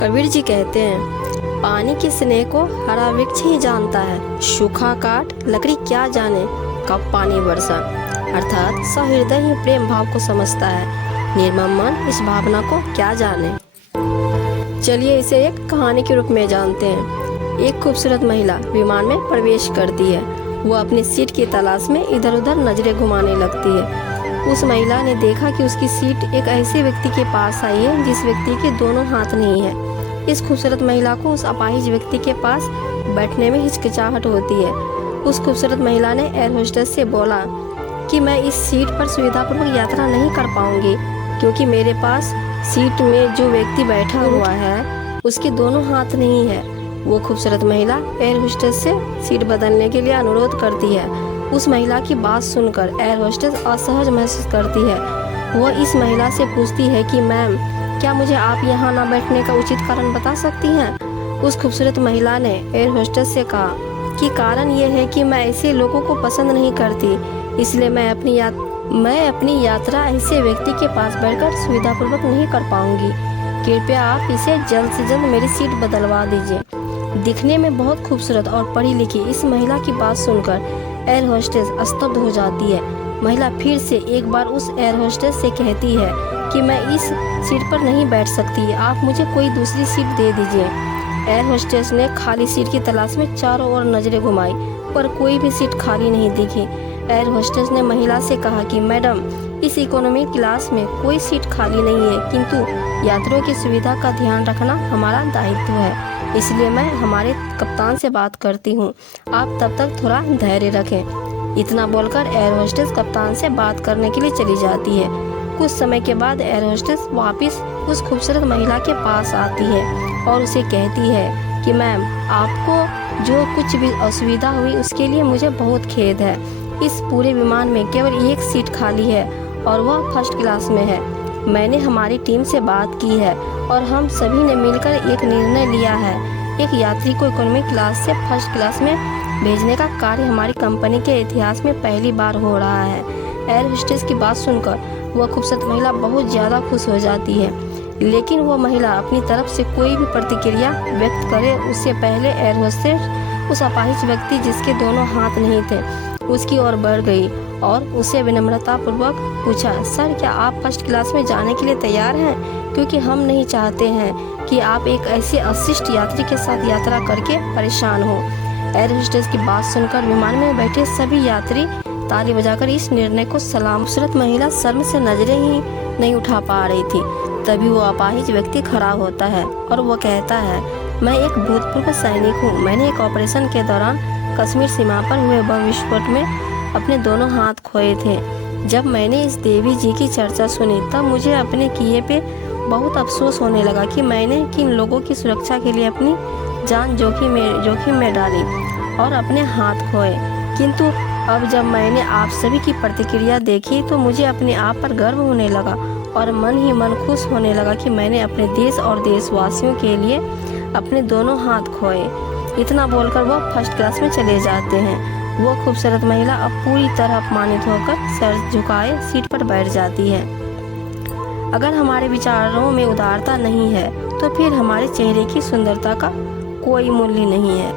कबीर जी कहते हैं, पानी के स्नेह को हरा वृक्ष ही जानता है, सूखा काट लकड़ी क्या जाने कब पानी बरसा। अर्थात सहृदय ही प्रेम भाव को समझता है, निर्मम मन इस भावना को क्या जाने। चलिए इसे एक कहानी के रूप में जानते हैं। एक खूबसूरत महिला विमान में प्रवेश करती है। वो अपनी सीट की तलाश में इधर उधर नजरें घुमाने लगती है। उस महिला ने देखा कि उसकी सीट एक ऐसे व्यक्ति के पास आई है जिस व्यक्ति के दोनों हाथ नहीं है। इस खूबसूरत महिला को उस अपाहिज व्यक्ति के पास बैठने में हिचकिचाहट होती है। उस खूबसूरत महिला ने एयर होस्टेस से बोला कि मैं इस सीट पर सुविधापूर्वक यात्रा नहीं कर पाऊंगी, क्योंकि मेरे पास सीट में जो व्यक्ति बैठा हुआ है उसके दोनों हाथ नहीं है। वो खूबसूरत महिला एयर होस्टेस से सीट बदलने के लिए अनुरोध करती है। उस महिला की बात सुनकर एयर होस्टेस असहज महसूस करती है। वह इस महिला से पूछती है कि मैम, क्या मुझे आप यहाँ न बैठने का उचित कारण बता सकती हैं? उस खूबसूरत महिला ने एयर होस्टेस से कहा कि कारण ये है कि मैं ऐसे लोगों को पसंद नहीं करती, इसलिए मैं अपनी यात्रा ऐसे व्यक्ति के पास बैठकर सुविधापूर्वक नहीं कर पाऊंगी। कृपया आप इसे जल्द से जल्द मेरी सीट बदलवा दीजिए। दिखने में बहुत खूबसूरत और पढ़ी लिखी इस महिला की बात सुनकर एयर होस्टेस स्तब्ध हो जाती है। महिला फिर से एक बार उस एयर होस्टेस से कहती है कि मैं इस सीट पर नहीं बैठ सकती, आप मुझे कोई दूसरी सीट दे दीजिए। एयर होस्टेस ने खाली सीट की तलाश में चारों ओर नजरें घुमाई, पर कोई भी सीट खाली नहीं दिखी। एयर होस्टेस ने महिला से कहा कि मैडम, इस इकोनॉमी क्लास में कोई सीट खाली नहीं है, किंतु यात्रियों की सुविधा का ध्यान रखना हमारा दायित्व है, इसलिए मैं हमारे कप्तान से बात करती हूँ, आप तब तक थोड़ा धैर्य रखें। इतना बोलकर एयर होस्टेस कप्तान से बात करने के लिए चली जाती है। कुछ समय के बाद एयर होस्टेस वापस उस खूबसूरत महिला के पास आती है और उसे कहती है कि मैम, आपको जो कुछ भी असुविधा हुई उसके लिए मुझे बहुत खेद है। इस पूरे विमान में केवल एक सीट खाली है और वह फर्स्ट क्लास में है। मैंने हमारी टीम से बात की है और हम सभी ने मिलकर एक निर्णय लिया है। एक यात्री को इकोनॉमी क्लास से फर्स्ट क्लास में भेजने का कार्य हमारी कंपनी के इतिहास में पहली बार हो रहा है। एयर होस्टेस की बात सुनकर वह खूबसूरत महिला बहुत ज़्यादा खुश हो जाती है, लेकिन वह महिला अपनी तरफ से कोई भी प्रतिक्रिया व्यक्त करे उससे पहले एयर होस्टेस उस अपाहिज व्यक्ति जिसके दोनों हाथ नहीं थे उसकी ओर बढ़ गई और उसे विनम्रता पूर्वक पूछा, सर, क्या आप फर्स्ट क्लास में जाने के लिए तैयार हैं? क्योंकि हम नहीं चाहते हैं कि आप एक ऐसे अशिष्ट यात्री के साथ यात्रा करके परेशान हो। एयर होस्टेस की बात सुनकर विमान में बैठे सभी यात्री ताली बजाकर इस निर्णय को सलाम। खूबसूरत महिला शर्म से नजरें ही नहीं उठा पा रही थी। तभी वो अपाहिज व्यक्ति खड़ा होता है और वो कहता है, मैं एक भूतपूर्व सैनिक हूँ। मैंने एक ऑपरेशन के दौरान कश्मीर सीमा पर हुए बम विस्फोट में अपने दोनों हाथ खोए थे। जब मैंने इस देवी जी की चर्चा सुनी तब मुझे अपने किए पे बहुत अफसोस होने लगा कि मैंने किन लोगों की सुरक्षा के लिए अपनी जान जोखिम में डाली और अपने हाथ खोए। किंतु अब जब मैंने आप सभी की प्रतिक्रिया देखी तो मुझे अपने आप पर गर्व होने लगा और मन ही मन खुश होने लगा कि मैंने अपने देश और देशवासियों के लिए अपने दोनों हाथ खोए। इतना बोलकर वह फर्स्ट क्लास में चले जाते हैं। वो खूबसूरत महिला अब पूरी तरह अपमानित होकर सर झुकाए सीट पर बैठ जाती है। अगर हमारे विचारों में उदारता नहीं है तो फिर हमारे चेहरे की सुंदरता का कोई मूल्य नहीं है।